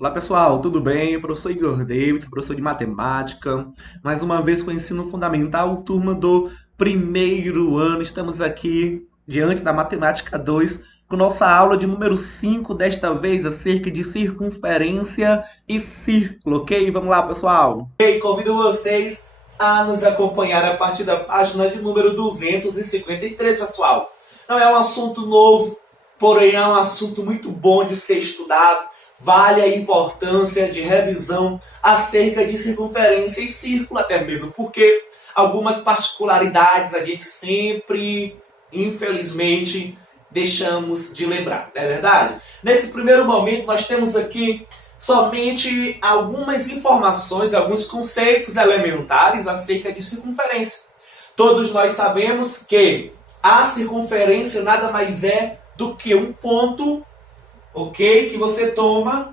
Olá pessoal, tudo bem? Eu professor Igor David, professor de matemática, mais uma vez com o ensino fundamental, turma do primeiro ano. Estamos aqui diante da Matemática 2 com nossa aula de número 5, desta vez acerca de circunferência e círculo, ok? Vamos lá, pessoal! E convido vocês a nos acompanhar a partir da página de número 253, pessoal. Não é um assunto novo, porém é um assunto muito bom de ser estudado. Vale a importância de revisão acerca de circunferência e círculo, até mesmo porque algumas particularidades a gente sempre, infelizmente, deixamos de lembrar, não é verdade? Nesse primeiro momento, nós temos aqui somente algumas informações, alguns conceitos elementares acerca de circunferência. Todos nós sabemos que a circunferência nada mais é do que um ponto, ok, que você toma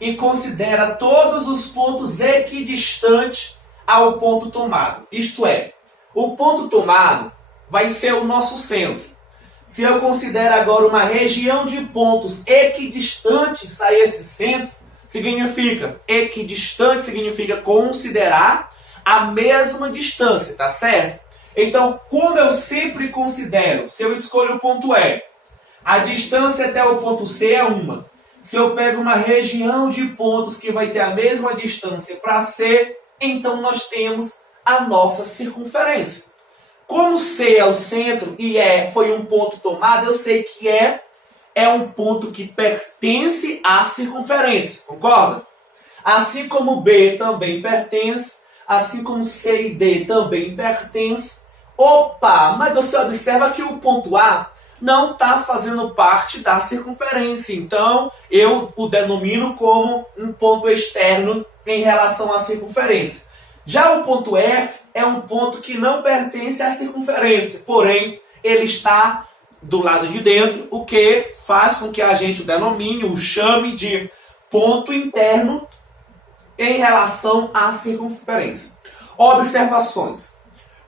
e considera todos os pontos equidistantes ao ponto tomado. Isto é, o ponto tomado vai ser o nosso centro. Se eu considero agora uma região de pontos equidistantes a esse centro, significa equidistante, significa considerar a mesma distância, tá certo? Então, como eu sempre considero, se eu escolho o ponto E, a distância até o ponto C é uma. Se eu pego uma região de pontos que vai ter a mesma distância para C, então nós temos a nossa circunferência. Como C é o centro e E foi um ponto tomado, eu sei que é um ponto que pertence à circunferência, concorda? Assim como B também pertence, assim como C e D também pertencem. Opa, mas você observa que o ponto A não está fazendo parte da circunferência, então eu o denomino como um ponto externo em relação à circunferência. Já o ponto F é um ponto que não pertence à circunferência, porém ele está do lado de dentro, o que faz com que a gente o denomine, o chame de ponto interno em relação à circunferência. Observações.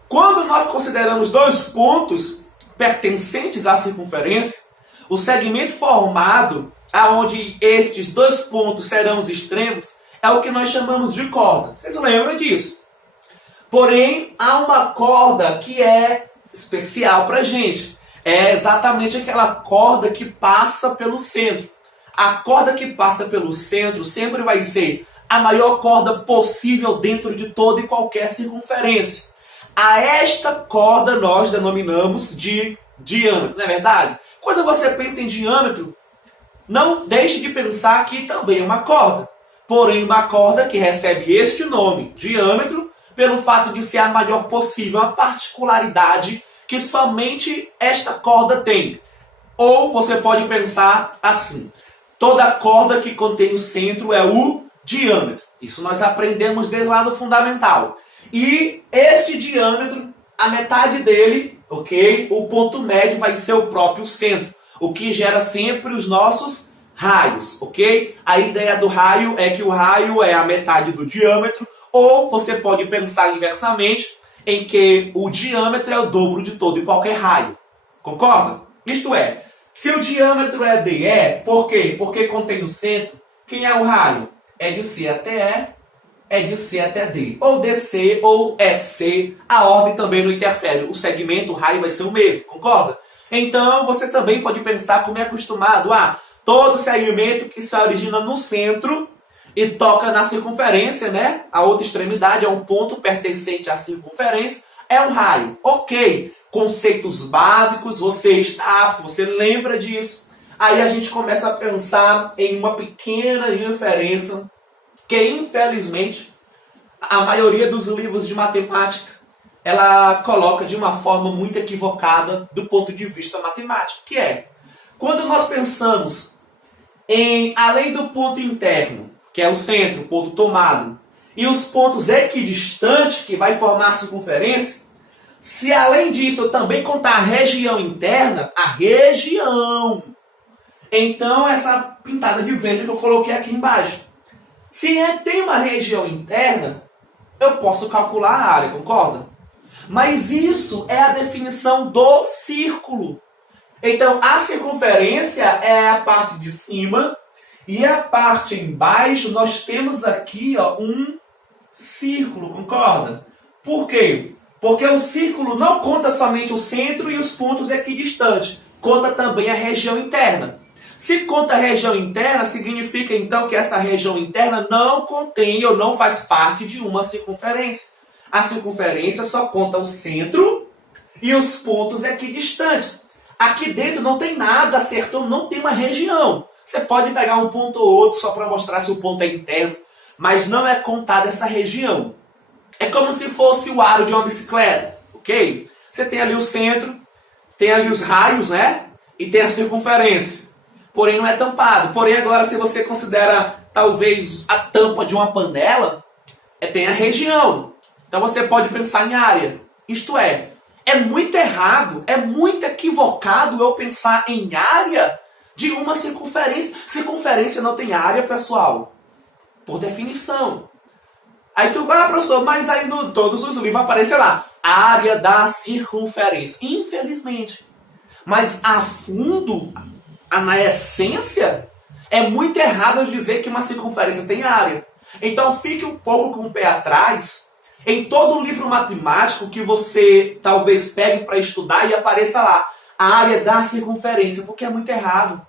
Quando nós consideramos dois pontos pertencentes à circunferência, o segmento formado aonde estes dois pontos serão os extremos é o que nós chamamos de corda. Vocês lembram disso? Porém, há uma corda que é especial para a gente. É exatamente aquela corda que passa pelo centro. A corda que passa pelo centro sempre vai ser a maior corda possível dentro de toda e qualquer circunferência. A esta corda nós denominamos de diâmetro, não é verdade? Quando você pensa em diâmetro, não deixe de pensar que também é uma corda. Porém, uma corda que recebe este nome, diâmetro, pelo fato de ser a maior possível, uma particularidade que somente esta corda tem. Ou você pode pensar assim, toda corda que contém o centro é o diâmetro. Isso nós aprendemos desde lá do fundamental. E este diâmetro, a metade dele, ok? O ponto médio vai ser o próprio centro, o que gera sempre os nossos raios, ok? A ideia do raio é que o raio é a metade do diâmetro, ou você pode pensar inversamente em que o diâmetro é o dobro de todo e qualquer raio. Concorda? Isto é, se o diâmetro é DE, por quê? Porque contém o centro. Quem é o raio? É de C até E, é de C até D. Ou DC ou EC. A ordem também não interfere. O segmento, o raio vai ser o mesmo. Concorda? Então, você também pode pensar como é acostumado a todo segmento que se origina no centro e toca na circunferência, né? A outra extremidade é um ponto pertencente à circunferência, é um raio. Ok, conceitos básicos, você está apto, você lembra disso. Aí a gente começa a pensar em uma pequena diferença que, infelizmente, a maioria dos livros de matemática ela coloca de uma forma muito equivocada do ponto de vista matemático, que é, quando nós pensamos em, além do ponto interno, que é o centro, o ponto tomado, e os pontos equidistantes, que vai formar a circunferência, se além disso eu também contar a região interna, a região, então essa pintada de verde que eu coloquei aqui embaixo. Se tem uma região interna, eu posso calcular a área, concorda? Mas isso é a definição do círculo. Então, a circunferência é a parte de cima E a parte embaixo, nós temos aqui ó, um círculo, concorda? Por quê? Porque o círculo não conta somente o centro e os pontos equidistantes, conta também a região interna. Se conta a região interna, significa então que essa região interna não contém ou não faz parte de uma circunferência. A circunferência só conta o centro e os pontos equidistantes. Aqui dentro não tem nada, certo? Não tem uma região. Você pode pegar um ponto ou outro só para mostrar se o ponto é interno, mas não é contada essa região. É como se fosse o aro de uma bicicleta, ok? Você tem ali o centro, tem ali os raios, né? E tem a circunferência. Porém não é tampado. Porém agora se você considera talvez a tampa de uma panela, tem a região. Então você pode pensar em área. Isto é muito errado, é muito equivocado eu pensar em área de uma circunferência. Circunferência não tem área, pessoal. Por definição. Aí tu vai, professor, mas aí em todos os livros aparece lá, área da circunferência. Infelizmente. Mas a fundo, na essência, é muito errado eu dizer que uma circunferência tem área. Então fique um pouco com o pé atrás em todo livro matemático que você talvez pegue para estudar e apareça lá, a área da circunferência, porque é muito errado.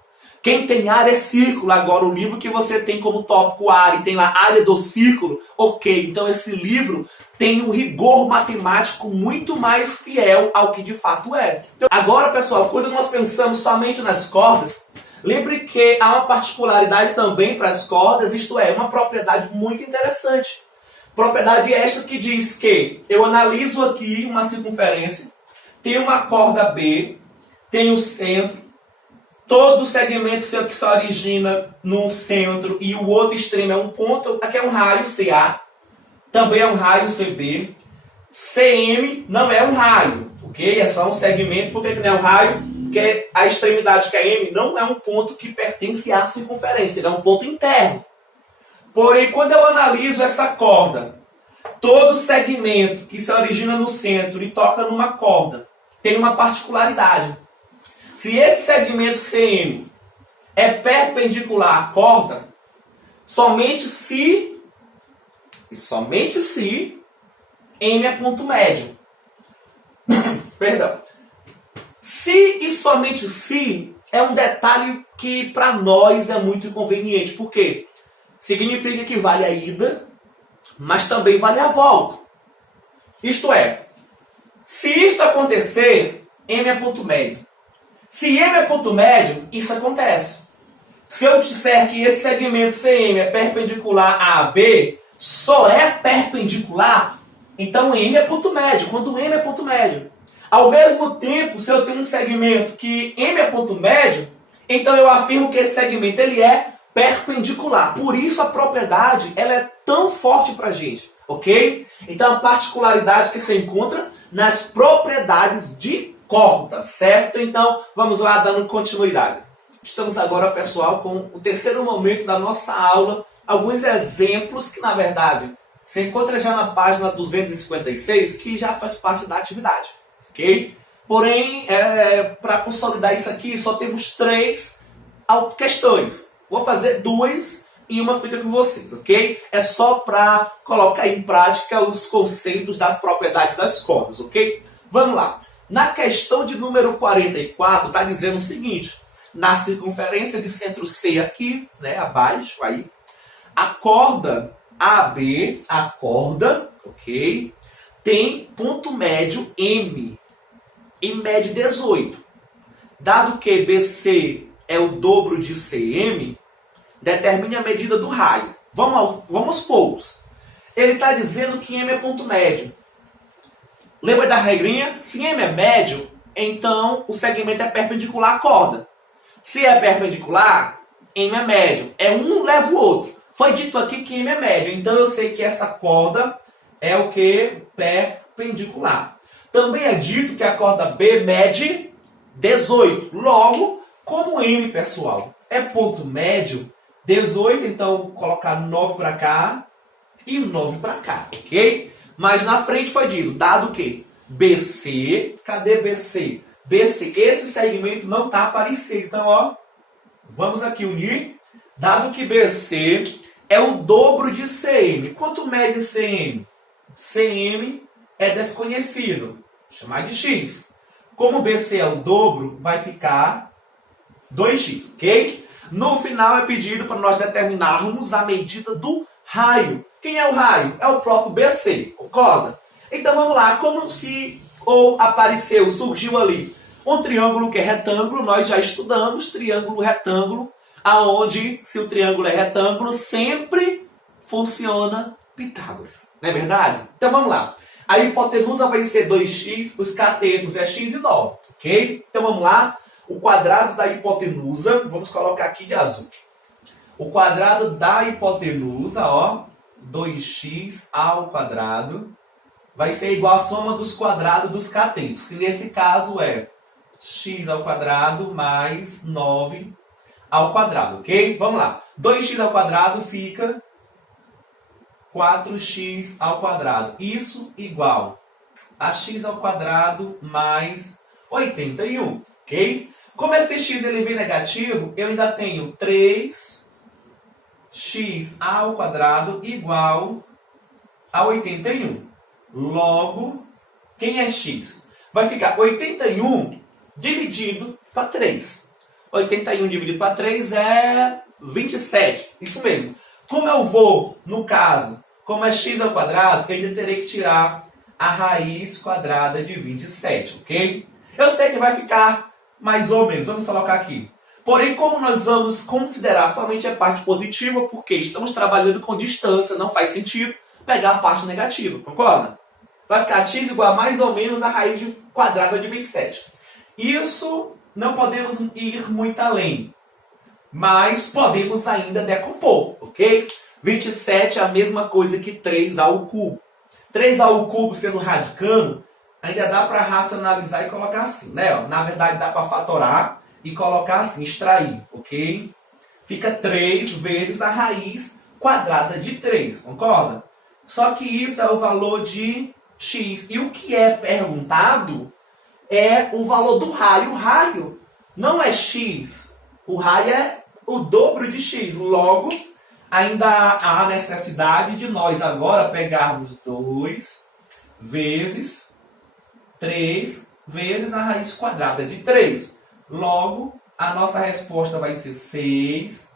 Quem tem área é círculo. Agora, o livro que você tem como tópico área e tem lá área do círculo, ok. Então, esse livro tem um rigor matemático muito mais fiel ao que de fato é. Então, agora, pessoal, quando nós pensamos somente nas cordas, lembre que há uma particularidade também para as cordas, isto é, uma propriedade muito interessante. Propriedade esta que diz que eu analiso aqui uma circunferência, tem uma corda B, tem o centro, todo segmento seu que se origina num centro e o outro extremo é um ponto, aqui é um raio CA, também é um raio CB, CM não é um raio, ok? É só um segmento, por que não é um raio? Porque a extremidade que é M não é um ponto que pertence à circunferência, ele é um ponto interno. Porém, quando eu analiso essa corda, todo segmento que se origina no centro e toca numa corda tem uma particularidade. Se esse segmento CM é perpendicular à corda, somente se M é ponto médio. Perdão. Se e somente se é um detalhe que para nós é muito inconveniente. Por quê? Significa que vale a ida, mas também vale a volta. Isto é, se isto acontecer, M é ponto médio. Se M é ponto médio, isso acontece. Se eu disser que esse segmento CM é perpendicular a AB, só é perpendicular, então M é ponto médio, quando M é ponto médio. Ao mesmo tempo, se eu tenho um segmento que M é ponto médio, então eu afirmo que esse segmento ele é perpendicular. Por isso a propriedade ela é tão forte para a gente, ok? Então a particularidade que se encontra nas propriedades de corda, certo? Então vamos lá dando continuidade. Estamos agora, pessoal, com o terceiro momento da nossa aula, alguns exemplos que na verdade se encontra já na página 256, que já faz parte da atividade, ok? Porém, para consolidar isso aqui, só temos 3 questões. Vou fazer 2 e uma fica com vocês, ok? É só para colocar em prática os conceitos das propriedades das cordas, ok? Vamos lá. Na questão de número 44, está dizendo o seguinte. Na circunferência de centro C aqui, né, abaixo, aí, a corda AB, ok? Tem ponto médio M. E mede 18. Dado que BC é o dobro de CM, determine a medida do raio. Vamos aos poucos. Ele está dizendo que M é ponto médio. Lembra da regrinha? Se M é médio, então o segmento é perpendicular à corda. Se é perpendicular, M é médio. É um leva o outro. Foi dito aqui que M é médio, então eu sei que essa corda é o que? Perpendicular. Também é dito que a corda B mede 18. Logo, como M, pessoal, é ponto médio, 18, então eu vou colocar 9 para cá e 9 para cá, ok? Mas na frente foi dito, dado que BC, cadê BC? BC, esse segmento não está aparecendo. Então, ó, vamos aqui unir Dado que BC é o dobro de CM. Quanto mede CM? CM é desconhecido. Vou chamar de X. Como BC é o dobro, vai ficar 2x, ok? No final é pedido para nós determinarmos a medida do raio. Quem é o raio? É o próprio BC, concorda? Então vamos lá, como se apareceu, surgiu ali um triângulo que é retângulo, nós já estudamos triângulo retângulo, aonde se o triângulo é retângulo, sempre funciona Pitágoras. Não é verdade? Então vamos lá. A hipotenusa vai ser 2x, os catetos é x e 9, ok? Então vamos lá. O quadrado da hipotenusa, vamos colocar aqui de azul. O quadrado da hipotenusa, ó, 2x ao quadrado, vai ser igual à soma dos quadrados dos catetos, que nesse caso é x ao quadrado mais 9 ao quadrado, ok? Vamos lá. 2x ao quadrado fica 4x ao quadrado. Isso igual a x ao quadrado mais 81, ok? Como esse x ele vem negativo, eu ainda tenho 3x ao quadrado igual a 81. Logo, quem é x? Vai ficar 81 dividido para 3. 81 dividido para 3 é 27. Isso mesmo. Como eu vou, no caso, como é x ao quadrado, eu ainda terei que tirar a raiz quadrada de 27, ok? Eu sei que vai ficar mais ou menos, vamos colocar aqui. Porém, como nós vamos considerar somente a parte positiva, porque estamos trabalhando com distância, não faz sentido pegar a parte negativa, concorda? Vai ficar x igual a mais ou menos a raiz quadrada de 27. Isso não podemos ir muito além, mas podemos ainda decompor, ok? 27 é a mesma coisa que 3 ao cubo. 3 ao cubo sendo radicando, ainda dá para racionalizar e colocar assim, né? Na verdade, dá para fatorar e colocar assim, extrair, ok? Fica 3 vezes a raiz quadrada de 3, concorda? Só que isso é o valor de x. E o que é perguntado é o valor do raio. O raio não é x. O raio é o dobro de x. Logo, ainda há necessidade de nós agora pegarmos 2 vezes 3 vezes a raiz quadrada de 3. Logo, a nossa resposta vai ser 6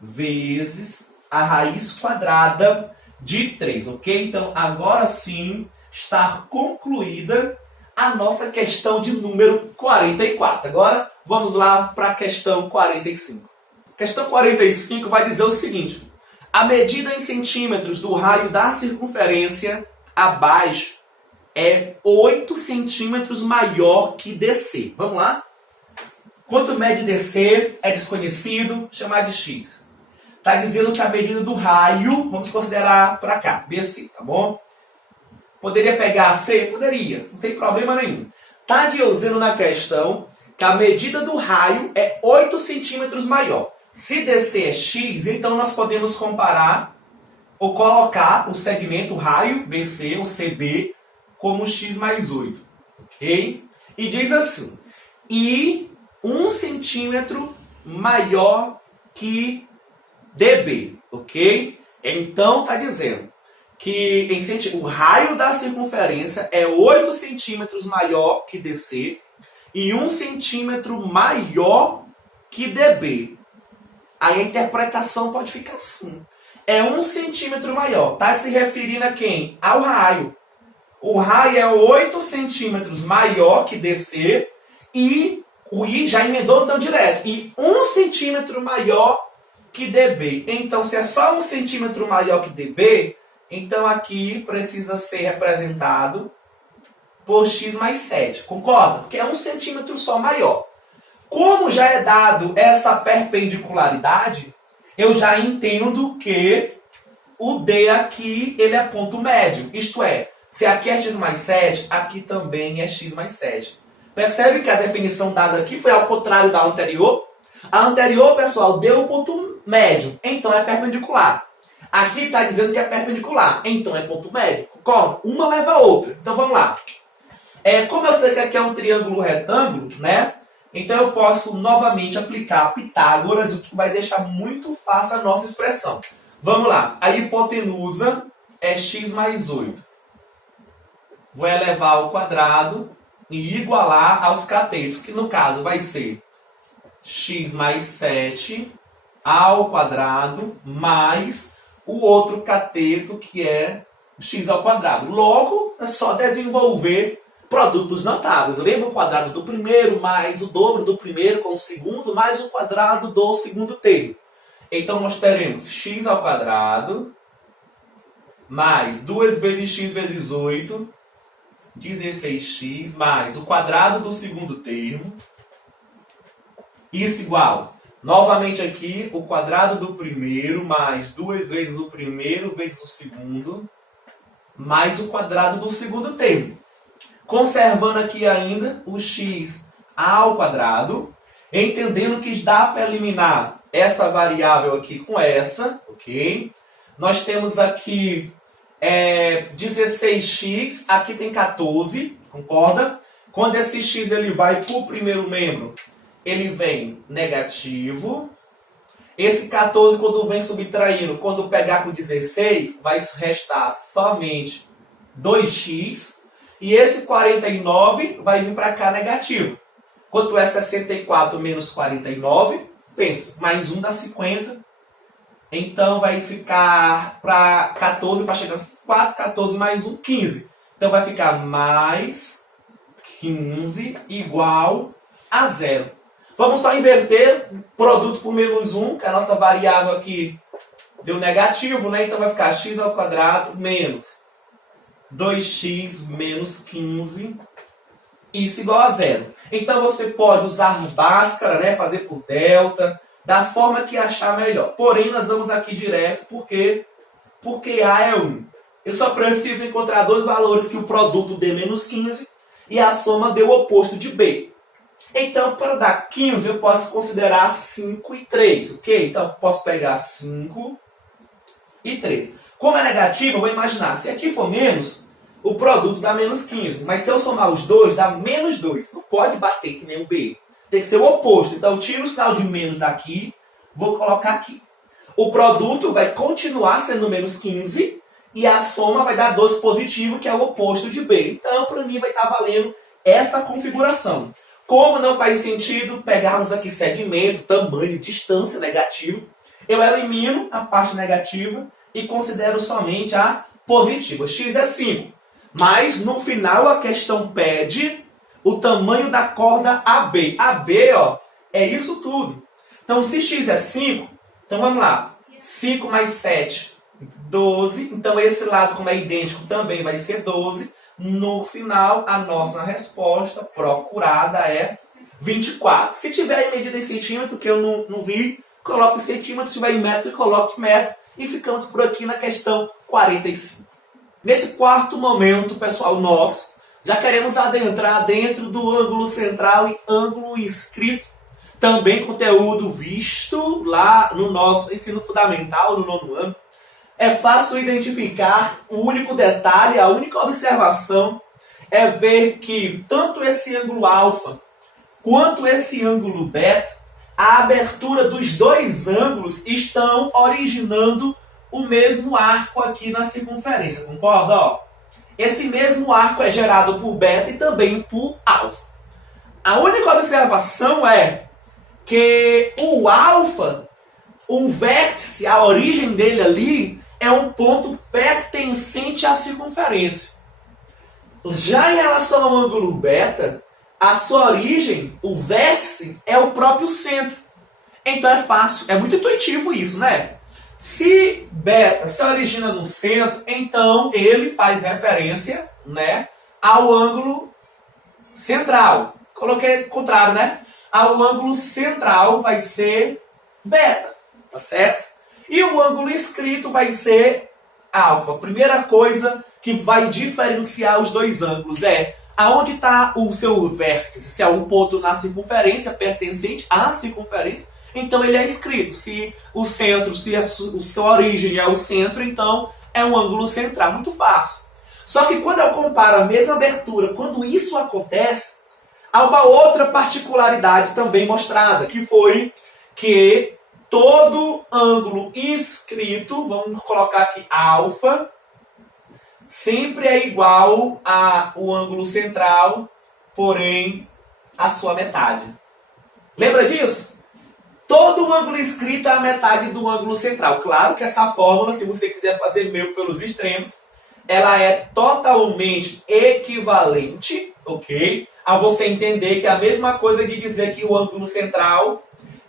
vezes a raiz quadrada de 3, ok? Então, agora sim, está concluída a nossa questão de número 44. Agora, vamos lá para a questão 45. Questão 45 vai dizer o seguinte: a medida em centímetros do raio da circunferência abaixo é 8 centímetros maior que DC. Vamos lá? Quanto mede DC é desconhecido, chamar de x. Está dizendo que a medida do raio, vamos considerar para cá, BC, tá bom? Poderia pegar C? Poderia, não tem problema nenhum. Está dizendo na questão que a medida do raio é 8 centímetros maior. Se DC é x, então nós podemos comparar ou colocar o segmento o raio BC, ou CB, como x mais 8. Ok? E diz assim: e 1 centímetro maior que DB. Ok? Então está dizendo que o raio da circunferência é 8 centímetros maior que DC e 1 centímetro maior que DB. Aí a interpretação pode ficar assim: é 1 centímetro maior. Está se referindo a quem? Ao raio. O raio é 8 centímetros maior que DC e o I já emendou então direto. E 1 centímetro maior que DB. Então, se é só 1 centímetro maior que DB, então aqui precisa ser representado por x mais 7. Concorda? Porque é 1 centímetro só maior. Como já é dado essa perpendicularidade, eu já entendo que o D aqui ele é ponto médio. Isto é, se aqui é x mais 7, aqui também é x mais 7. Percebe que a definição dada aqui foi ao contrário da anterior? A anterior, pessoal, deu um ponto médio, então é perpendicular. Aqui está dizendo que é perpendicular, então é ponto médio. Concorda? Uma leva a outra. Então vamos lá. Como eu sei que aqui é um triângulo retângulo, né? Então eu posso novamente aplicar Pitágoras, o que vai deixar muito fácil a nossa expressão. Vamos lá. A hipotenusa é x mais 8. Vou elevar ao quadrado e igualar aos catetos, que no caso vai ser x mais 7 ao quadrado mais o outro cateto, que é x ao quadrado. Logo, é só desenvolver produtos notáveis. Lembra o quadrado do primeiro mais o dobro do primeiro com o segundo mais o quadrado do segundo termo. Então, nós teremos x ao quadrado mais 2 vezes x vezes 8, 16x, mais o quadrado do segundo termo. Isso igual, novamente aqui, o quadrado do primeiro mais 2 vezes o primeiro vezes o segundo, mais o quadrado do segundo termo. Conservando aqui ainda o x ao quadrado, entendendo que dá para eliminar essa variável aqui com essa, ok? Nós temos aqui 16x, aqui tem 14, concorda? Quando esse x ele vai para o primeiro membro, ele vem negativo. Esse 14, quando vem subtraindo, quando pegar com 16, vai restar somente 2x. E esse 49 vai vir para cá negativo. Quanto é 64 menos 49? Pensa, mais 1 dá 50. Então vai ficar para 14, para chegar a 4, 14 mais 1, 15. Então vai ficar mais 15 igual a 0. Vamos só inverter produto por menos 1, que a nossa variável aqui deu negativo, né? Então vai ficar x ao quadrado menos 2x menos 15, isso igual a 0. Então você pode usar Bhaskara, né? Fazer por delta, da forma que achar melhor. Porém, nós vamos aqui direto, porque A é 1. Eu só preciso encontrar dois valores que o produto dê menos 15 e a soma dê o oposto de B. Então, para dar 15, eu posso considerar 5 e 3, ok? Então, eu posso pegar 5 e 3. Como é negativo, eu vou imaginar, se aqui for menos, o produto dá menos 15. Mas se eu somar os dois, dá menos 2. Não pode bater que nem o B. Tem que ser o oposto. Então, eu tiro o sinal de menos daqui, vou colocar aqui. O produto vai continuar sendo menos 15 e a soma vai dar 2 positivo, que é o oposto de B. Então, para mim, vai estar valendo essa configuração. Como não faz sentido pegarmos aqui segmento, tamanho, distância negativo, eu elimino a parte negativa e considero somente a positiva. X é 5. Mas, no final, a questão pede o tamanho da corda AB. AB, ó, é isso tudo. Então, se x é 5, então vamos lá. 5 mais 7, 12. Então, esse lado, como é idêntico, também vai ser 12. No final, a nossa resposta procurada é 24. Se tiver em medida em centímetro, que eu não vi, coloque em centímetro. Se tiver em metro, coloque em metro. E ficamos por aqui na questão 45. Nesse quarto momento, pessoal, nós já queremos adentrar dentro do ângulo central e ângulo inscrito. Também conteúdo visto lá no nosso ensino fundamental, no 9º ano. É fácil identificar o único detalhe, a única observação é ver que tanto esse ângulo alfa quanto esse ângulo beta, a abertura dos dois ângulos estão originando o mesmo arco aqui na circunferência, concorda? Ó, esse mesmo arco é gerado por beta e também por alfa. A única observação é que o alfa, o vértice, a origem dele ali, é um ponto pertencente à circunferência. Já em relação ao ângulo beta, a sua origem, o vértice, é o próprio centro. Então é fácil, é muito intuitivo isso, né? Se beta se origina no centro, então ele faz referência, né, ao ângulo central. Coloquei o contrário, né? Ao ângulo central vai ser beta, tá certo? E o ângulo inscrito vai ser alfa. Primeira coisa que vai diferenciar os dois ângulos é aonde está o seu vértice. Se é um ponto na circunferência pertencente à circunferência, então ele é inscrito. Se o centro, se a sua origem é o centro, então é um ângulo central. Muito fácil. Só que quando eu comparo a mesma abertura, quando isso acontece, Há uma outra particularidade também mostrada, que foi que todo ângulo inscrito, vamos colocar aqui alfa, sempre é igual ao ângulo central, porém a sua metade. Lembra disso? Todo ângulo inscrito é a metade do ângulo central. Claro que essa fórmula, se você quiser fazer meio pelos extremos, ela é totalmente equivalente, ok? A você entender que é a mesma coisa de dizer que o ângulo central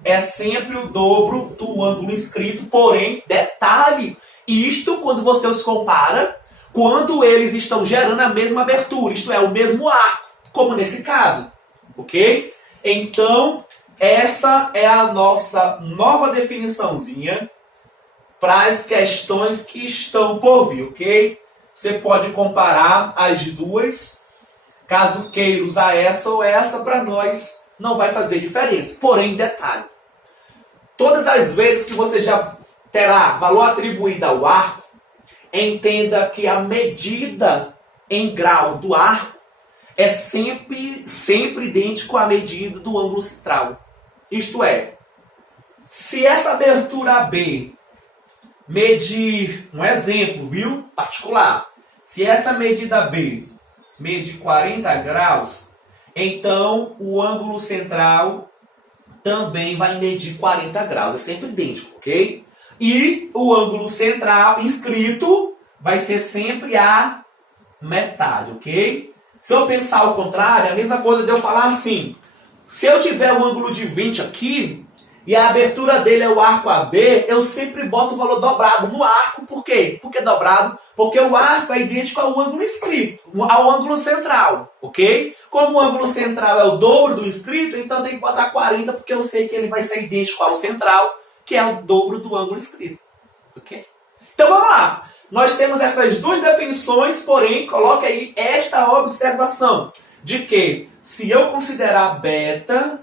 é sempre o dobro do ângulo inscrito, porém, detalhe, isto quando você os compara, quando eles estão gerando a mesma abertura, isto é, o mesmo arco, como nesse caso, ok? Então, essa é a nossa nova definiçãozinha para as questões que estão por vir, ok? Você pode comparar as duas, caso queira usar essa ou essa, para nós não vai fazer diferença. Porém, detalhe, todas as vezes que você já terá valor atribuído ao arco, entenda que a medida em grau do arco é sempre idêntico à medida do ângulo central. Isto é, se essa abertura AB medir, um exemplo, viu? Particular. Se essa medida B medir 40 graus, então o ângulo central também vai medir 40 graus. É sempre idêntico, ok? E o ângulo central inscrito vai ser sempre a metade, ok? Se eu pensar ao contrário, é a mesma coisa de eu falar assim. Se eu tiver um ângulo de 20 aqui, e a abertura dele é o arco AB, eu sempre boto o valor dobrado no arco. Por quê? Por que dobrado? Porque o arco é idêntico ao ângulo inscrito, ao ângulo central, ok? Como o ângulo central é o dobro do inscrito, então tem que botar 40, porque eu sei que ele vai ser idêntico ao central, que é o dobro do ângulo inscrito, ok? Então vamos lá. Nós temos essas duas definições, porém, coloque aí esta observação de que se eu considerar beta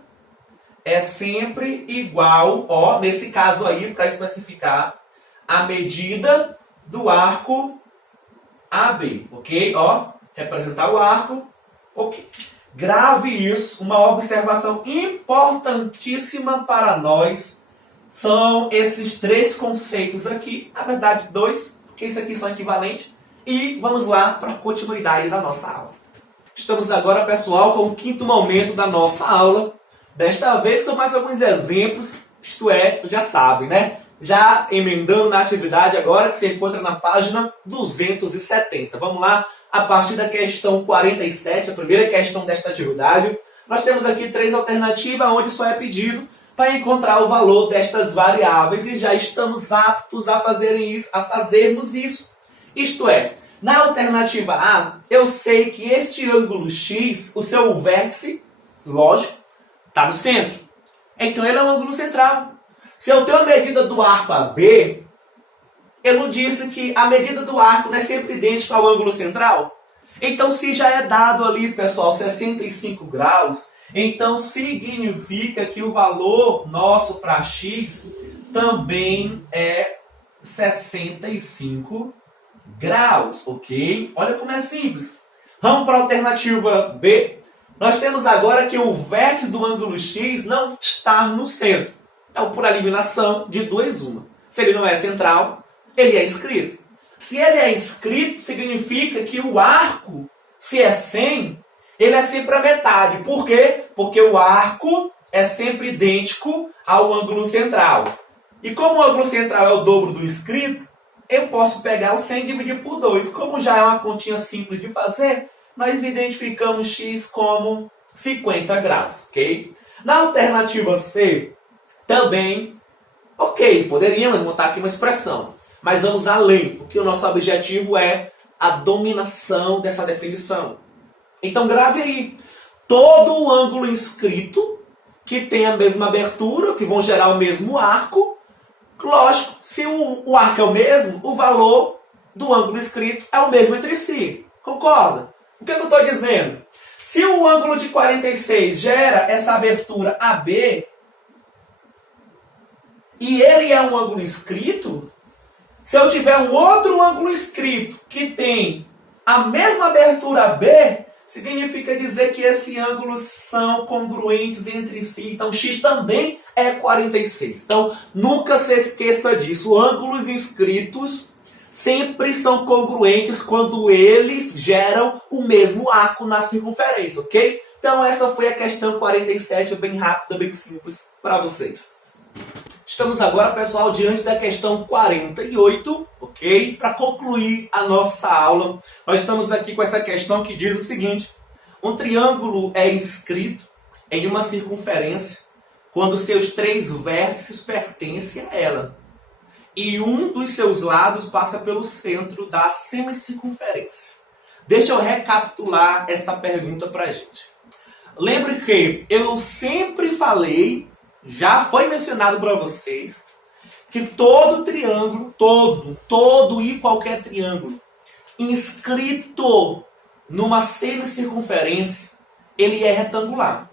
é sempre igual, ó, nesse caso aí, para especificar, a medida do arco AB, ok? Ó, representar o arco, ok. Grave isso, uma observação importantíssima para nós são esses três conceitos aqui, na verdade dois, porque esses aqui são equivalentes, e vamos lá para a continuidade da nossa aula. Estamos agora, pessoal, com o quinto momento da nossa aula. Desta vez com mais alguns exemplos, isto é, já sabe, né? Já emendando na atividade agora que se encontra na página 270. Vamos lá, a partir da questão 47, a primeira questão desta atividade. Nós temos aqui três alternativas, onde só é pedido para encontrar o valor destas variáveis e já estamos aptos a fazermos isso. Isto é, na alternativa A, eu sei que este ângulo X, o seu vértice, lógico, está no centro. Então ele é um ângulo central. Se eu tenho a medida do arco AB, eu não disse que a medida do arco não é sempre idêntica ao ângulo central? Então se já é dado ali, pessoal, 65 graus, então significa que o valor nosso para x também é 65 graus, ok? Olha como é simples. Vamos para a alternativa B. Nós temos agora que o vértice do ângulo X não está no centro. Então, por eliminação, de duas, uma. Se ele não é central, ele é inscrito. Se ele é inscrito, significa que o arco, se é 100, ele é sempre a metade. Por quê? Porque o arco é sempre idêntico ao ângulo central. E como o ângulo central é o dobro do inscrito, eu posso pegar o 100 e dividir por 2. Como já é uma continha simples de fazer, nós identificamos x como 50 graus, ok? Na alternativa C, também, ok, poderíamos botar aqui uma expressão, mas vamos além, porque o nosso objetivo é a dominação dessa definição. Então grave aí, todo o ângulo inscrito que tem a mesma abertura, que vão gerar o mesmo arco, lógico, se o arco é o mesmo, o valor do ângulo inscrito é o mesmo entre si, concorda? O que eu estou dizendo? Se o ângulo de 46 gera essa abertura AB, e ele é um ângulo inscrito, se eu tiver um outro ângulo inscrito que tem a mesma abertura AB, significa dizer que esses ângulos são congruentes entre si. Então, x também é 46. Então, nunca se esqueça disso. Ângulos inscritos sempre são congruentes quando eles geram o mesmo arco na circunferência, ok? Então, essa foi a questão 47, bem rápida, bem simples para vocês. Estamos agora, pessoal, diante da questão 48, ok? Para concluir a nossa aula, nós estamos aqui com essa questão que diz o seguinte: um triângulo é inscrito em uma circunferência quando seus 3 vértices pertencem a ela e um dos seus lados passa pelo centro da semicircunferência. Deixa eu recapitular essa pergunta para a gente. Lembre que eu sempre falei, já foi mencionado para vocês, que todo triângulo, todo e qualquer triângulo inscrito numa semicircunferência, ele é retangular.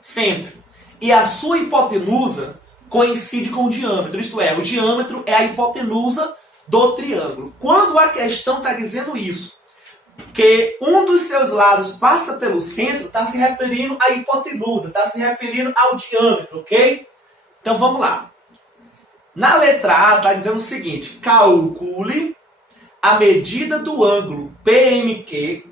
Sempre. E a sua hipotenusa coincide com o diâmetro. Isto é, o diâmetro é a hipotenusa do triângulo. Quando a questão está dizendo isso, que um dos seus lados passa pelo centro, está se referindo à hipotenusa, está se referindo ao diâmetro, ok? Então vamos lá. Na letra A está dizendo o seguinte: calcule a medida do ângulo PMQ,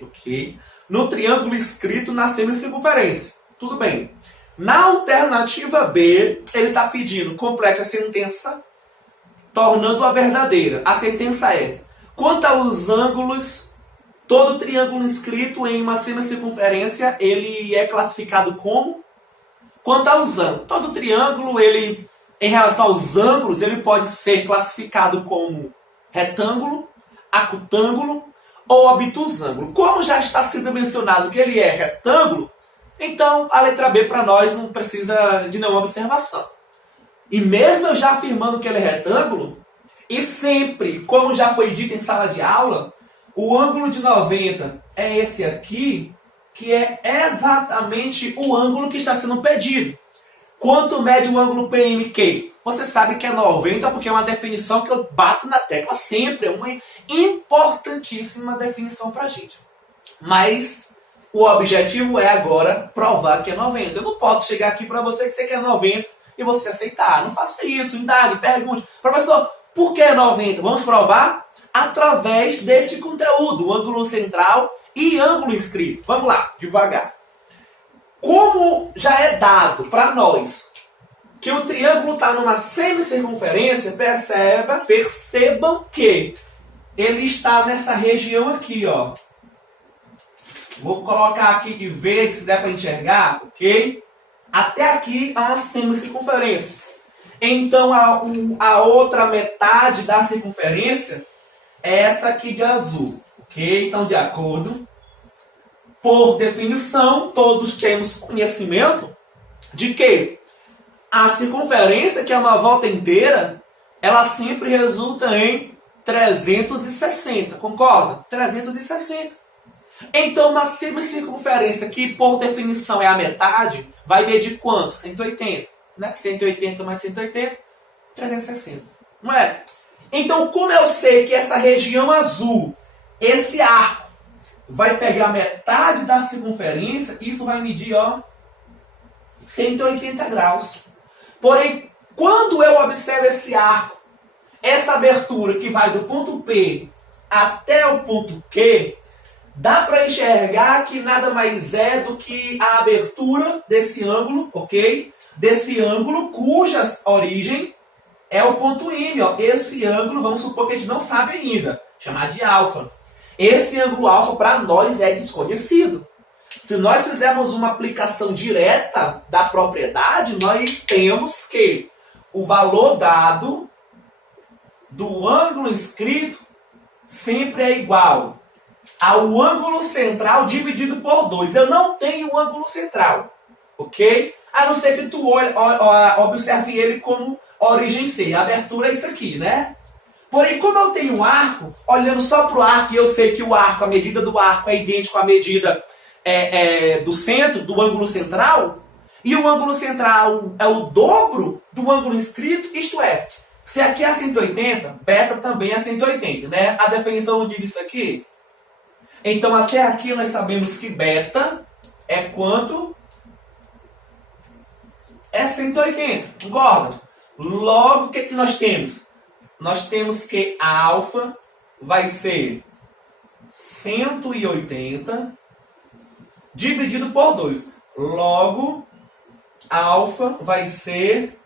ok? No triângulo inscrito na semicircunferência. Tudo bem. Na alternativa B, ele está pedindo complete a sentença, tornando-a verdadeira. A sentença é: quanto aos ângulos, todo triângulo inscrito em uma semicircunferência, ele é classificado como? Quanto aos ângulos, todo triângulo, ele, em relação aos ângulos, ele pode ser classificado como retângulo, acutângulo ou obtusângulo. Como já está sendo mencionado que ele é retângulo, então a letra B para nós não precisa de nenhuma observação. E mesmo eu já afirmando que ele é retângulo, e sempre, como já foi dito em sala de aula, o ângulo de 90 é esse aqui, que é exatamente o ângulo que está sendo pedido. Quanto mede o ângulo PMQ? Você sabe que é 90, porque é uma definição que eu bato na tecla sempre. É uma importantíssima definição para a gente. Mas o objetivo é agora provar que é 90. Eu não posso chegar aqui para você que você quer 90 e você aceitar. Não faça isso, indague, pergunte. Professor, por que 90? Vamos provar através desse conteúdo, ângulo central e ângulo inscrito. Vamos lá, devagar. Como já é dado para nós que o triângulo está numa semicircunferência, percebam que ele está nessa região aqui, ó. Vou colocar aqui de verde, se der para enxergar, ok? Até aqui há uma semicircunferência. Então, a outra metade da circunferência é essa aqui de azul, ok? Então, de acordo, por definição, todos temos conhecimento de que a circunferência, que é uma volta inteira, ela sempre resulta em 360, concorda? 360. Então, uma semicircunferência, que por definição é a metade, vai medir quanto? 180. Né? 180 mais 180, 360. Não é? Então, como eu sei que essa região azul, esse arco, vai pegar metade da circunferência, isso vai medir, ó, 180 graus. Porém, quando eu observo esse arco, essa abertura que vai do ponto P até o ponto Q, dá para enxergar que nada mais é do que a abertura desse ângulo, ok? Desse ângulo cuja origem é o ponto M. Ó. Esse ângulo, vamos supor que a gente não sabe ainda, chamar de alfa. Esse ângulo alfa para nós é desconhecido. Se nós fizermos uma aplicação direta da propriedade, nós temos que o valor dado do ângulo inscrito sempre é igual ao ângulo central dividido por 2. Eu não tenho um ângulo central, ok? A não ser que tu observe ele como origem C. A abertura é isso aqui, né? Porém, como eu tenho um arco, olhando só para o arco, e eu sei que o arco, a medida do arco é idêntica à medida do centro, do ângulo central, e o ângulo central é o dobro do ângulo inscrito, isto é, se aqui é 180, beta também é 180, né? A definição diz isso aqui. Então, até aqui nós sabemos que beta é quanto? É 180, concorda? Logo, o que nós temos? Nós temos que a alfa vai ser 180 dividido por 2. Logo, alfa vai ser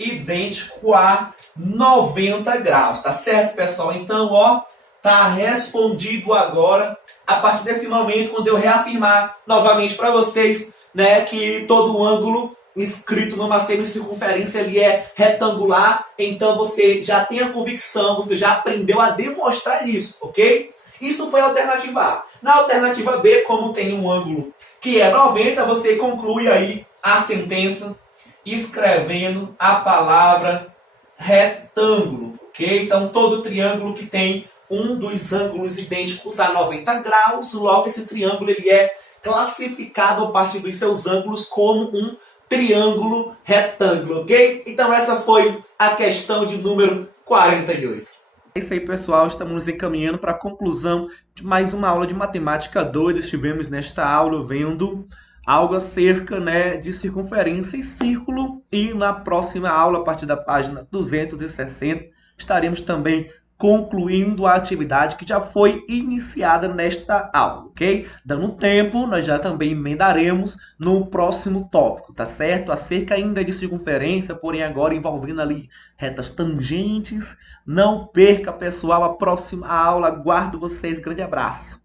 idêntico a 90 graus, tá certo, pessoal? Então, ó, tá respondido agora, a partir desse momento, quando eu reafirmar novamente para vocês, né, que todo ângulo inscrito numa semicircunferência ele é retangular, então você já tem a convicção, você já aprendeu a demonstrar isso, ok? Isso foi a alternativa A. Na alternativa B, como tem um ângulo que é 90, você conclui aí a sentença escrevendo a palavra retângulo, ok? Então, todo triângulo que tem um dos ângulos idênticos a 90 graus, logo esse triângulo ele é classificado a partir dos seus ângulos como um triângulo retângulo, ok? Então, essa foi a questão de número 48. É isso aí, pessoal. Estamos nos encaminhando para a conclusão de mais uma aula de Matemática 2. Estivemos nesta aula vendo algo acerca, né, de circunferência e círculo. E na próxima aula, a partir da página 260, estaremos também concluindo a atividade que já foi iniciada nesta aula, ok? Dando tempo, nós já também emendaremos no próximo tópico, tá certo? Acerca ainda de circunferência, porém agora envolvendo ali retas tangentes. Não perca, pessoal, a próxima aula. Aguardo vocês. Grande abraço.